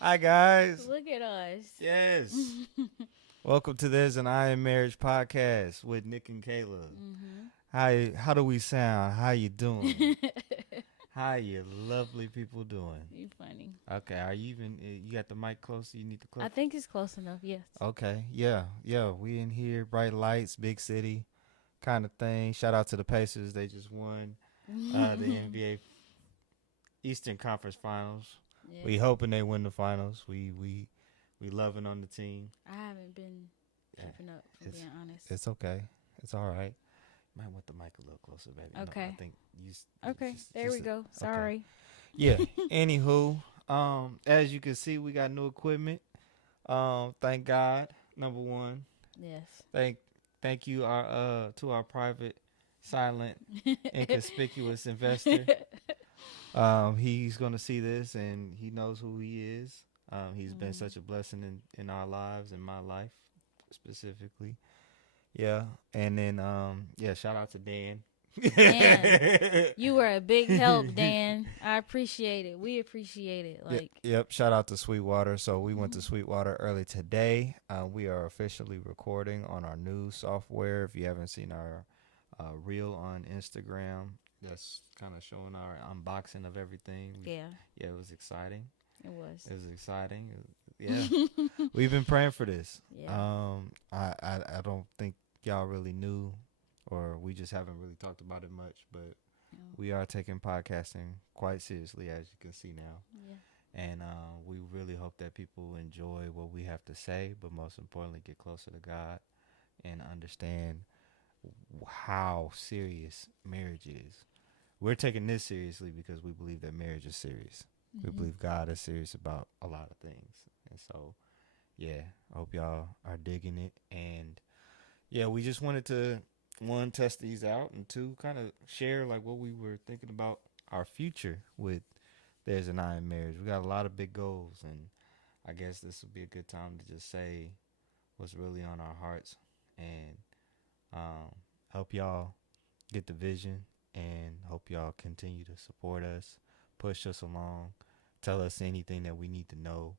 Hi guys. Look at us. Yes. Welcome to There's an I in Marriage podcast with Nick and Kayla. How do we sound? How you doing? How you lovely people doing? You funny. Okay, are you even you got the mic close? You need to close. I think it's close enough. Yes. Okay. Yeah. We in here, bright lights, big city kind of thing. Shout out to the Pacers. They just won the NBA Eastern Conference Finals. Yeah. We hoping they win the finals. We loving on the team. I haven't been keeping up, for being honest. It's okay. It's all right. Might want the mic a little closer, baby. Okay. No, I think you. Okay. There we go. Sorry. Okay. Yeah. Anywho, as you can see, we got new equipment. Thank God. Number one. Yes. Thank you to our private, silent, inconspicuous investor. He's gonna see this and he knows who he is. He's been such a blessing in our lives, in my life specifically. Yeah, and then shout out to Dan. Dan, you were a big help, Dan. I appreciate it. We appreciate it. Yep. Shout out to Sweetwater. So we went to Sweetwater early today. We are officially recording on our new software. If you haven't seen our reel on Instagram, that's kind of showing our unboxing of everything. Yeah. Yeah, it was exciting. It was. It was exciting. Yeah. We've been praying for this. Yeah. I don't think y'all really knew, or we just haven't really talked about it much, but we are taking podcasting quite seriously, as you can see now. Yeah. And we really hope that people enjoy what we have to say, but most importantly, get closer to God and understand how serious marriage is. We're taking this seriously because we believe that marriage is serious. We believe God is serious about a lot of things. And so, yeah, I hope y'all are digging it. And, yeah, we just wanted to, one, test these out, and two, kind of share, like, what we were thinking about our future with There's an I in Marriage. We got a lot of big goals, and I guess this would be a good time to just say what's really on our hearts and help y'all get the vision, and hope y'all continue to support us, push us along, tell us anything that we need to know,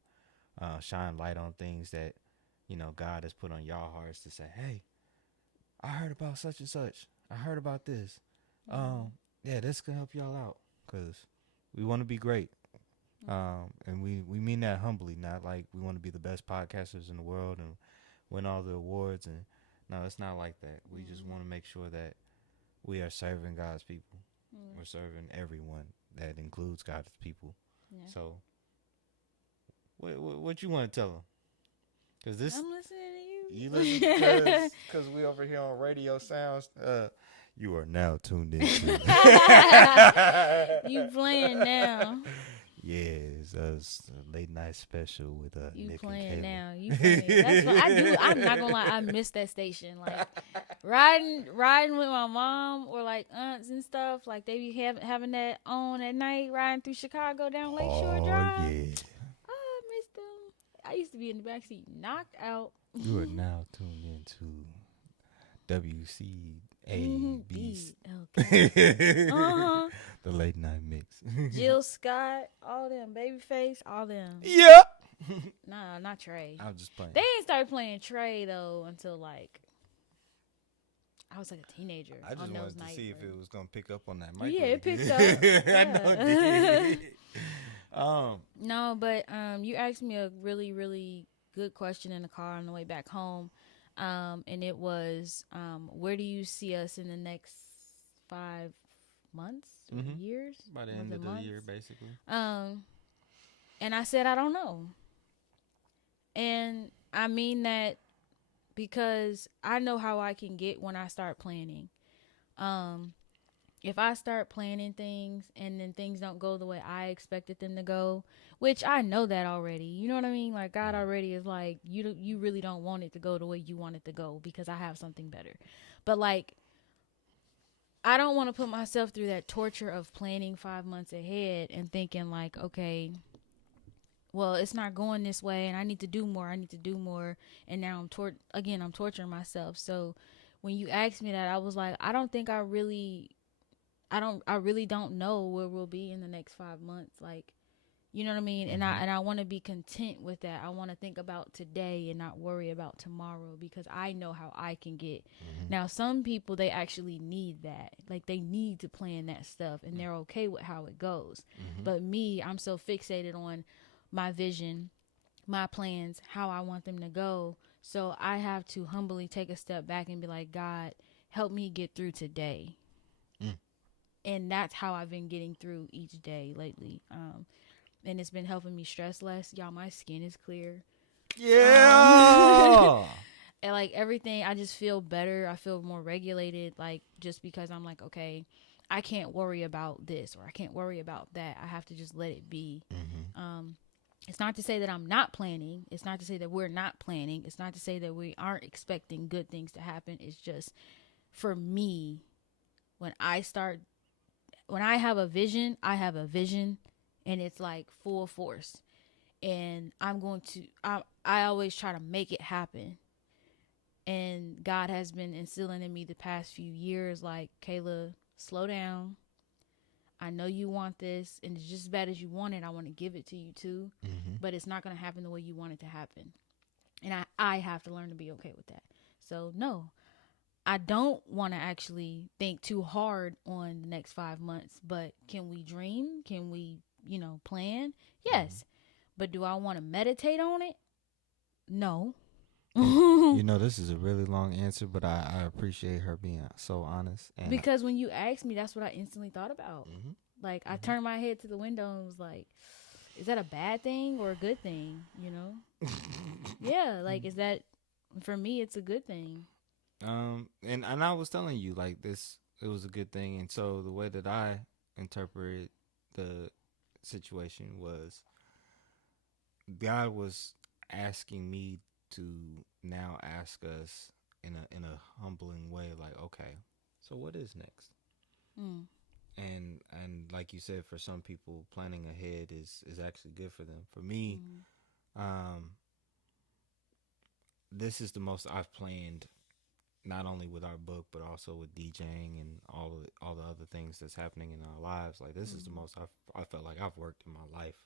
shine light on things that, God has put on y'all hearts to say, hey, I heard about such and such. I heard about this. Yeah, this can help y'all out because we want to be great. And we mean that humbly, not like we want to be the best podcasters in the world and win all the awards. And no, it's not like that. We just want to make sure that we are serving God's people. We're serving everyone. That includes God's people. Yeah. So, what you want to tell them? Because this, I'm listening to you. you listen because we over here on Radio Sounds. You are now tuned into. You playing now. Yes, it's a late night special with You Nick playing and Kayla. now. You playing. That's what I do. I'm not gonna lie. I miss that station. Like riding with my mom or like aunts and stuff. Like they be having that on at night, riding through Chicago down Lakeshore Drive. Yeah. Oh, I miss them. I used to be in the backseat, knocked out. You are now tuned into WCAB. Okay. The late night mix. Jill Scott, all them, Babyface, all them. Yeah. Nah, not Trey. I was just playing. They ain't started playing Trey though until like I was like a teenager. I just on wanted those to nights, see if bro. it was gonna pick up on that mic. Yeah, it picked up. I know it did. No, but you asked me a really, really good question in the car on the way back home. And it was, where do you see us in the next 5 months or years? By the Was end it of the months? year, basically. And I said, I don't know. And I mean that because I know how I can get when I start planning. If I start planning things and then things don't go the way I expected them to go, which I know that already. You know what I mean? Like God already is like, you really don't want it to go the way you want it to go because I have something better. But like, I don't want to put myself through that torture of planning 5 months ahead and thinking like, okay, well, it's not going this way and I need to do more. And now I'm torturing myself. So when you asked me that, I was like, I really don't know where we'll be in the next 5 months. Like, You know what I mean? And I want to be content with that. I want to think about today and not worry about tomorrow, because I know how I can get. Now, some people, they actually need that. Like, they need to plan that stuff and they're okay with how it goes. But me, I'm so fixated on my vision, my plans, how I want them to go. So I have to humbly take a step back and be like, God, help me get through today. And that's how I've been getting through each day lately. And it's been helping me stress less. Y'all, my skin is clear. Yeah. And like everything, I just feel better. I feel more regulated, like, just because I'm like, okay, I can't worry about this or I can't worry about that. I have to just let it be. It's not to say that I'm not planning. It's not to say that we're not planning. It's not to say that we aren't expecting good things to happen. It's just, for me, when I have a vision, and it's like full force. And I always try to make it happen. And God has been instilling in me the past few years, like, Kayla, slow down. I know you want this, and it's just as bad as you want it. I want to give it to you too, but it's not going to happen the way you want it to happen. And I have to learn to be okay with that. So no, I don't want to actually think too hard on the next 5 months, but can we dream? Can we, plan? Yes. But do I want to meditate on it? No. This is a really long answer, but I appreciate her being so honest. And because when you asked me, that's what I instantly thought about. Like, I turned my head to the window and was like, is that a bad thing or a good thing? Yeah, like, is that, for me, it's a good thing. And I was telling you, like, this, it was a good thing. And so the way that I interpreted the situation was, God was asking me to now ask us in a humbling way, like, okay, so what is next? And like you said, for some people, planning ahead is actually good for them. For me, this is the most I've planned, not only with our book but also with DJing and all the other things that's happening in our lives. Like, this is the most I felt like I've worked in my life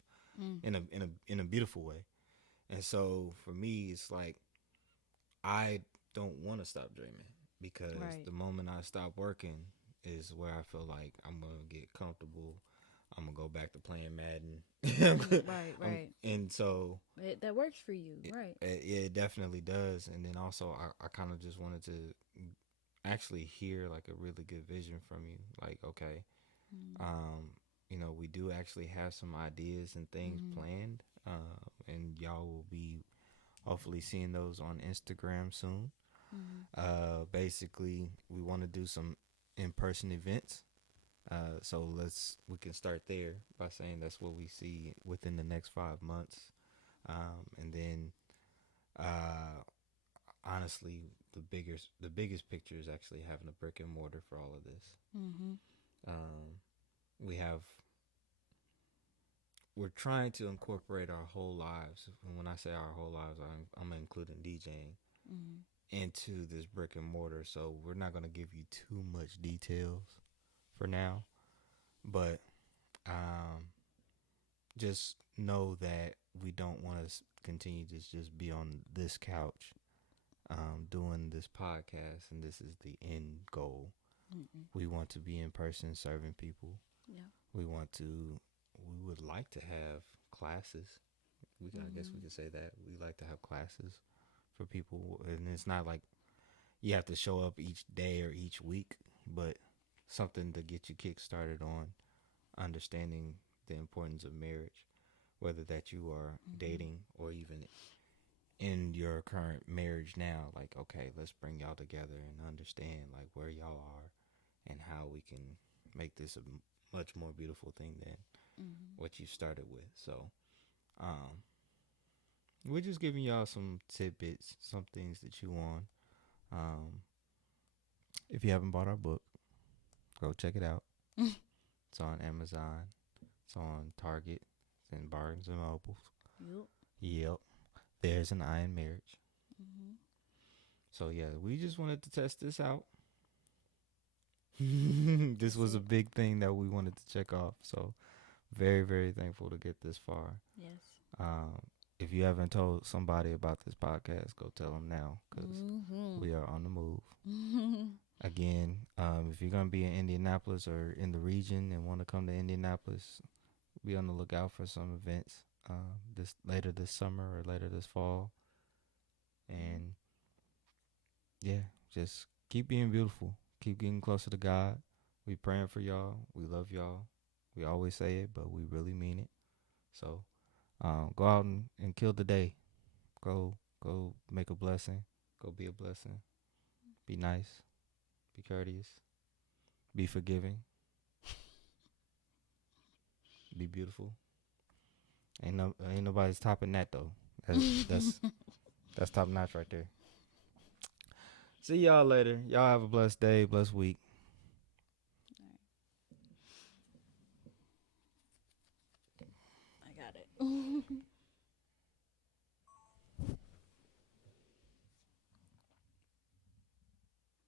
in a beautiful way. And so for me, it's like, I don't want to stop dreaming, because the moment I stop working is where I feel like I'm going to get comfortable. I'm going to go back to playing Madden. Right. And so that works for you, right? It definitely does. And then also, I kind of just wanted to actually hear, like, a really good vision from you. Like, okay, we do actually have some ideas and things planned. And y'all will be hopefully seeing those on Instagram soon. Basically, we want to do some in-person events. So we can start there by saying that's what we see within the next 5 months. And then, honestly, the biggest picture is actually having a brick and mortar for all of this. We're trying to incorporate our whole lives. And when I say our whole lives, I'm including DJing into this brick and mortar. So we're not going to give you too much details for now, but just know that we don't want to continue to just be on this couch doing this podcast, and this is the end goal. We want to be in person serving people. We would like to have classes. I guess we could say that. We like to have classes for people, and it's not like you have to show up each day or each week, but something to get you kick-started on understanding the importance of marriage, whether that you are dating or even in your current marriage now. Like, okay, let's bring y'all together and understand, like, where y'all are and how we can make this a much more beautiful thing than what you started with. So we're just giving y'all some tidbits, some things to chew on. If you haven't bought our book, go check it out. It's on Amazon. It's on Target. It's in Barnes and Nobles. Yep. There's an Eye in Marriage. So yeah, we just wanted to test this out. This was a big thing that we wanted to check off. So Very, very thankful to get this far. Yes. Um, if you haven't told somebody about this podcast, go tell them now because we are on the move. Again, if you're gonna be in Indianapolis or in the region and want to come to Indianapolis, be on the lookout for some events this later this summer or later this fall. And yeah, just keep being beautiful. Keep getting closer to God. We praying for y'all. We love y'all. We always say it, but we really mean it. So go out and kill the day. Go make a blessing. Go be a blessing. Be nice. Be courteous. Be forgiving. Be beautiful. Ain't nobody's topping that though. That's that's top notch right there. See y'all later. Y'all have a blessed day, blessed week. I got it.